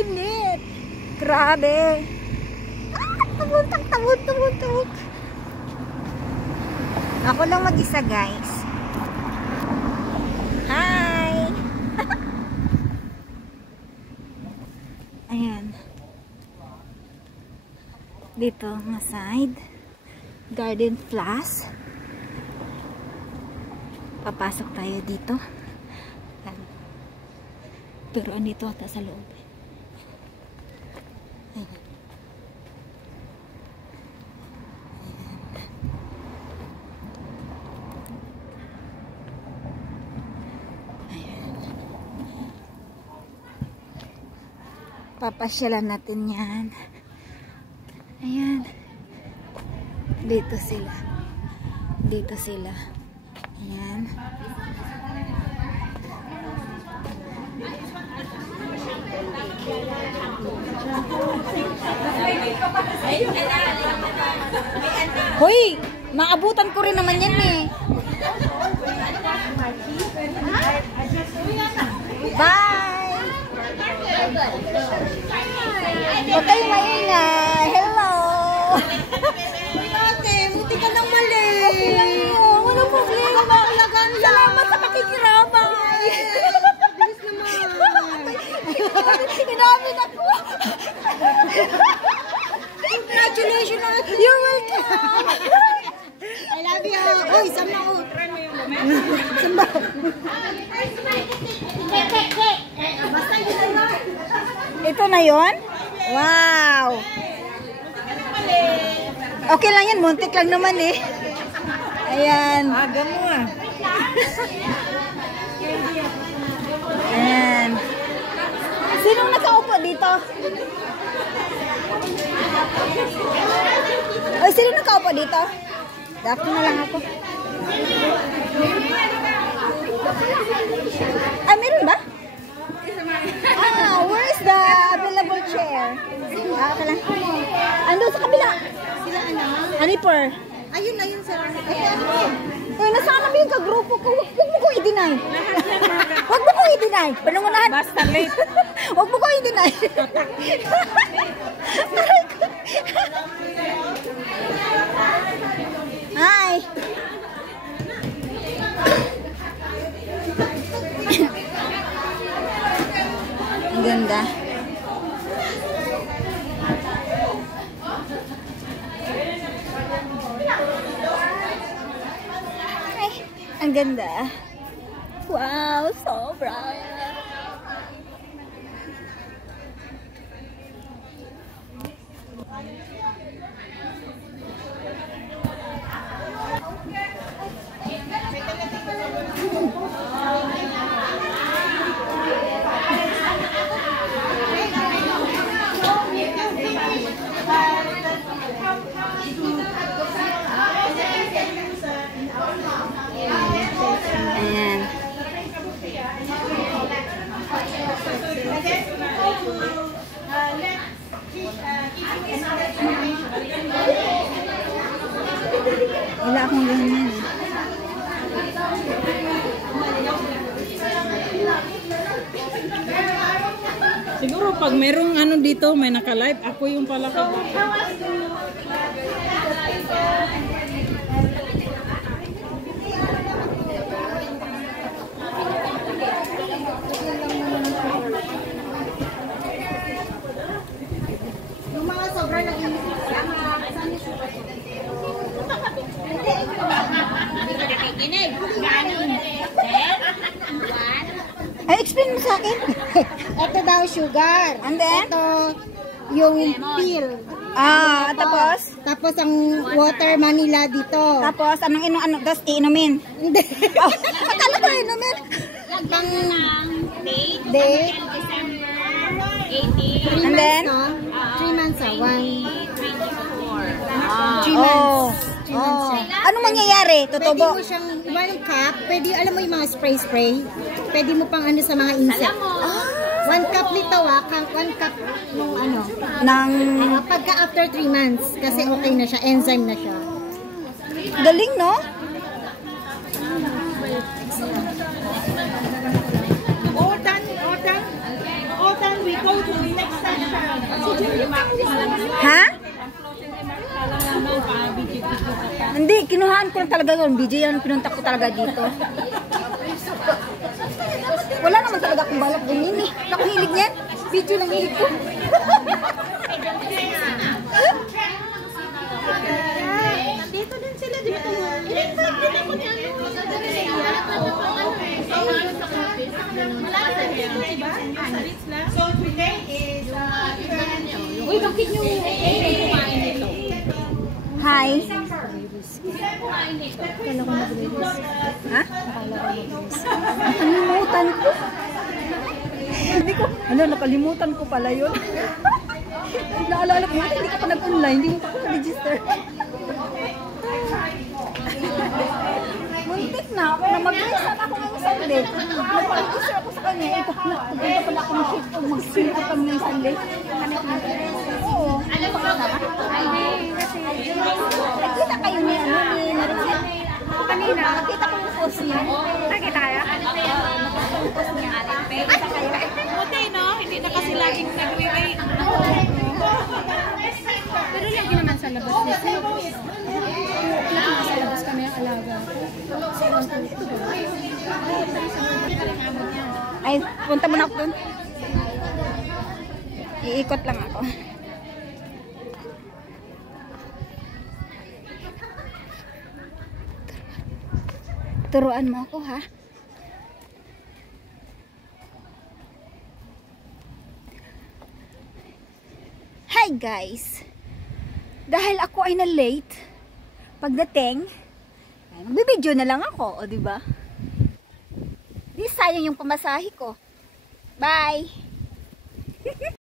init. Grabe. Tabot. Ako lang mag-isa, guys. Hi! Ayan. Dito, nga side. Garden Plus. Papasok tayo dito. Ayan. Pero andito ata sa loob. Ayan. Papasyalan natin yan. Ayan. Dito sila. Ayan. Hoy! Maabutan ko rin naman yan eh. Bye! Huwag kayong maingay. Hello! Ate, muti ka nang mali. Okay lang yun. Walang problema. Salamat sa pakikirabay. Bilis naman. Inamin ako. Congratulations ate. You're welcome. I love you. Uy, sama ko. Try mo yung moment. Samba. Ito na yon? Wow! Okay lang yan. Muntik lang naman eh. Ayan. Aga mo ah. Ayan. Sinong nakaupo dito? Ay, sino nakaupo dito? Dapat na lang ako. Ay, meron ba? Where's the available chair? Okay lang. Andun sa kabila. Sila ano? Haniper. Ayun sir. Uy, nasaan kami yung kagrupo ko? Huwag mo ko i-deny. Huwag mo ko i-deny. Panungunahan. Basta late. Huwag mo ko i-deny. Hi. Ang ganda. Ay, ang ganda. Wow, sobra. Ayan. Wala akong ganyan. Siguro pag merong ano dito, may naka-live, ako yung pala ka. Yung mga sobra nag-iisip saan yung super? Ay, explain mo sa akin. Ito daw sugar. And then? Ito yung pill. Tapos? Tapos ang water Manila dito. Tapos, anong tapos iinumin? Hindi. Oh, akala ko iinumin. Pang Date. December 18. And then? 3 months 1. 3 Oh. months. 3 months Oh. siya. Anong mangyayari? Pwede Tutubo? mo siyang, one cup, pwede, alam mo yung mga spray. Pwede mo pang ano sa mga insect. 1 cup nito 1 cup nung ano. Nang Pagka after 3 months, kasi okay na siya, enzyme na siya. galing, no? Otan, we go Ha? Hindi, kinuhaan ko lang talaga yun. BJ yan, pinunta ko talaga dito. Wala naman talaga akong balak ganyan eh. Ako hilig niyan. Video lang hilig ko. Dito din sila, dito. Dito ko niya. So today is uy, bakit nyo kumain nito? Hi. Ha? Nakalimutan ko. Hindi ko, nakalimutan ko pala yun. Naalala ko, hindi ka pa nag-online, hindi mo pa ako na-register. Muntik na ako na mag-register ako ngayong Sunday. Nagpa-register ako sa kanya. Ito, nagpunta pala ako mag-shift kung mag-shift kami ngayong Sunday. Oo. Alam mo ba? Kasi nakita kayo ni Narusit. Kanina, nakita ko yung post niya. Nakita kaya? Nakita ko yung post niya. Nakita kayo? Buti, no? Hindi na kasi laging nag-reway. Pero lagi naman sa labas kasi. Sa labas kami ang alaga. Ay, punta muna ako dun. Iikot lang ako. Turuan mo ako, ha? Hi guys! Dahil ako ay na-late pagdating, magbibideo na lang ako, o diba? Di sayang yung pamasahe ko. Bye!